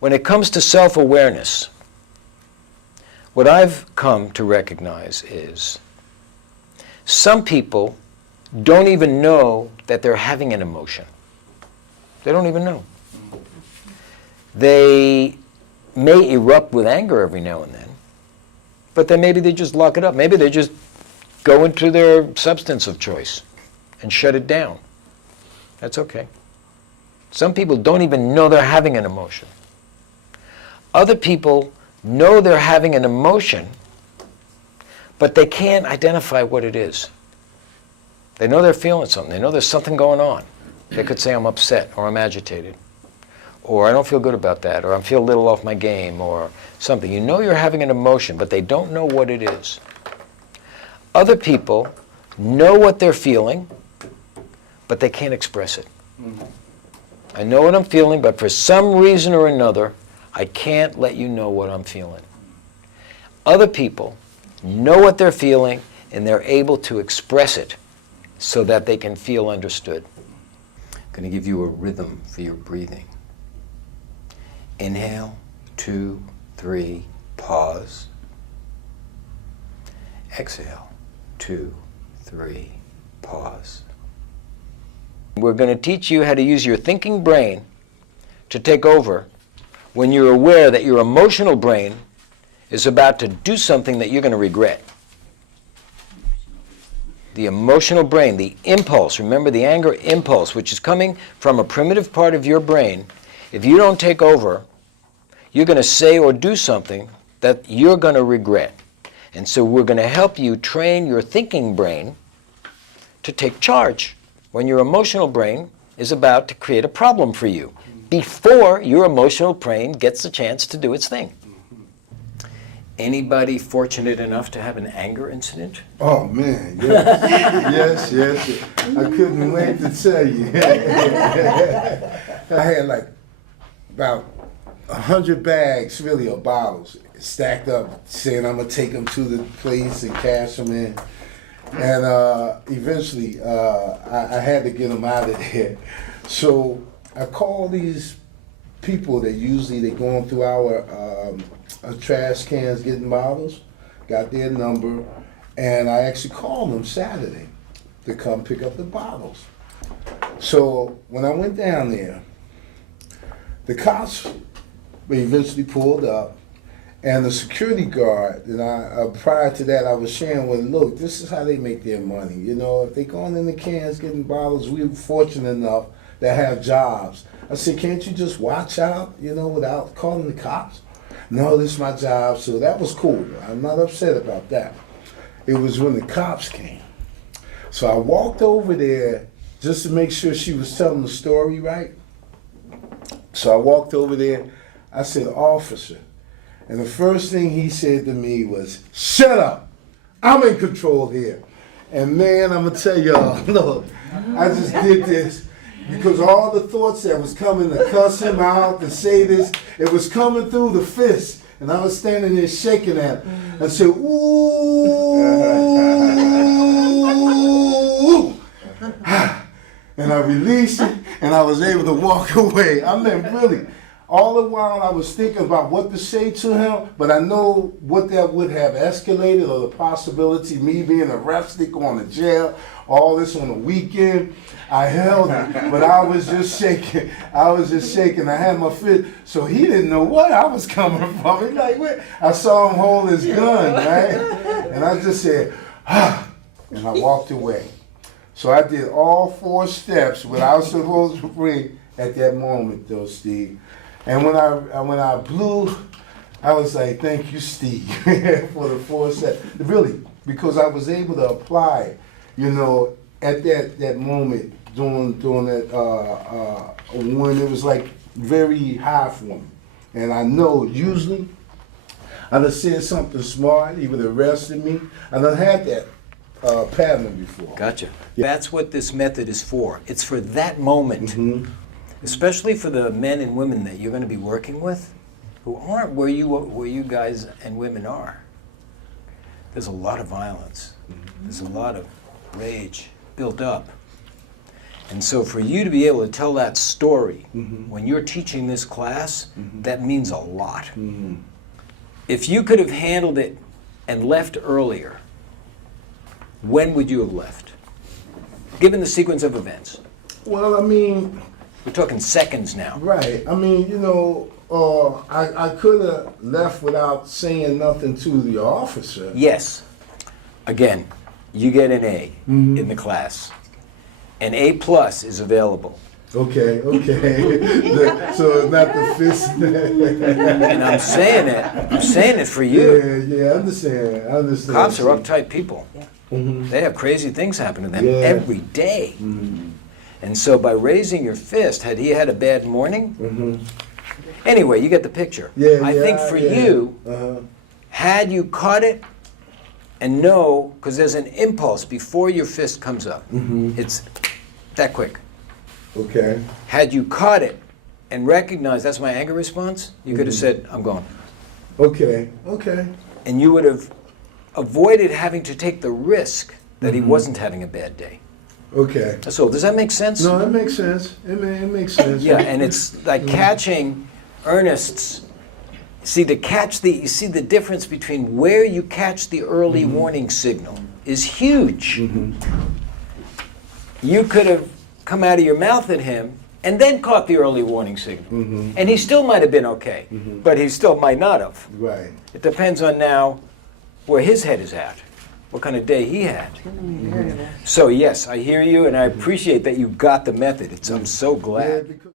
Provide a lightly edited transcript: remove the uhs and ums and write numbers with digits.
when it comes to self-awareness, what I've come to recognize is some people don't even know that they're having an emotion. They don't even know. They may erupt with anger every now and then, but then maybe they just lock it up. Maybe they just go into their substance of choice and shut it down. That's okay. Some people don't even know they're having an emotion. Other people know they're having an emotion, but they can't identify what it is. They know they're feeling something. They know there's something going on. They could say, I'm upset, or I'm agitated, or I don't feel good about that, or I feel a little off my game, or something. You know you're having an emotion, but they don't know what it is. Other people know what they're feeling, but they can't express it. I know what I'm feeling, but for some reason or another, I can't let you know what I'm feeling. Other people know what they're feeling, and they're able to express it so that they can feel understood. I'm going to give you a rhythm for your breathing. Inhale, 2, 3, pause. Exhale, 2, 3, pause. We're going to teach you how to use your thinking brain to take over when you're aware that your emotional brain is about to do something that you're going to regret. The emotional brain, the impulse, remember the anger impulse, which is coming from a primitive part of your brain, if you don't take over, you're going to say or do something that you're going to regret. And so we're going to help you train your thinking brain to take charge when your emotional brain is about to create a problem for you, before your emotional brain gets a chance to do its thing. Anybody fortunate enough to have an anger incident? Oh man, yes. yes. I couldn't wait to tell you. I had like about 100 bags, really, of bottles stacked up, saying I'm gonna take them to the place and cash them in. And eventually, I had to get them out of there. So I called these people that usually they going through our trash cans getting bottles, got their number, and I actually called them Saturday to come pick up the bottles. So when I went down there, the cops eventually pulled up, and the security guard, and prior to that, I was sharing with them, look, this is how they make their money. You know, if they going in the cans getting bottles, we were fortunate enough to have jobs. I said, can't you just watch out, you know, without calling the cops? No, this is my job, so that was cool. I'm not upset about that. It was when the cops came. So I walked over there just to make sure she was telling the story right. So I walked over there, I said, officer. And the first thing he said to me was, shut up, I'm in control here. And man, I'm gonna tell y'all, look, I just did this because all the thoughts that was coming to cuss him out, to say this, it was coming through the fist. And I was standing there shaking at it. I said, ooh. And I released it, and I was able to walk away. I mean, really. All the while I was thinking about what to say to him, but I know what that would have escalated, or the possibility of me being arrested, going to jail, all this on the weekend. I held it, but I was just shaking. I had my fist, so he didn't know what I was coming from. He like, wait. I saw him hold his gun, right? And I just said, ah, and I walked away. So I did all 4 steps what I was supposed to bring at that moment, though, Steve. And when I blew, I was like, thank you, Steve, for the 4 steps. Really, because I was able to apply it, you know, at that moment during that when it was like very high for me. And I know usually I'd have said something smart, he would have arrested me. I done had that pattern before. Gotcha. Yeah. That's what this method is for. It's for that moment. Mm-hmm. Especially for the men and women that you're going to be working with, who aren't where you guys and women are. There's a lot of violence. There's a lot of rage built up. And so for you to be able to tell that story Mm-hmm. when you're teaching this class, that means a lot. Mm-hmm. If you could have handled it and left earlier, when would you have left? Given the sequence of events. Well, I mean, We're talking seconds now. right. I mean, I could have left without saying nothing to the officer. Yes. Again, you get an A Mm-hmm. in the class. An A plus is available. Okay. So not the fist. And I'm saying it for you. Yeah, I understand. Cops are uptight people. Mm-hmm. They have crazy things happen to them Yeah. every day. Mm-hmm. And so by raising your fist, had he had a bad morning? Mm-hmm. Anyway, you get the picture. Yeah, I think for you, Uh-huh. had you caught it and know, because there's an impulse before your fist comes up. Mm-hmm. It's that quick. Okay. Had you caught it and recognized that's my anger response, you could have said, I'm going. Okay. And you would have avoided having to take the risk that he Mhm. wasn't having a bad day. Okay. So does that make sense? No, that makes sense. It makes sense. Yeah, and it's like catching Ernest's. See, you see the difference between where you catch the early warning signal is huge. Mm-hmm. You could have come out of your mouth at him and then caught the early warning signal. Mm-hmm. And he still might have been okay, but he still might not have. Right. It depends on now where his head is at, what kind of day he had. So yes, I hear you, and I appreciate that you got the method. I'm so glad. Yeah, because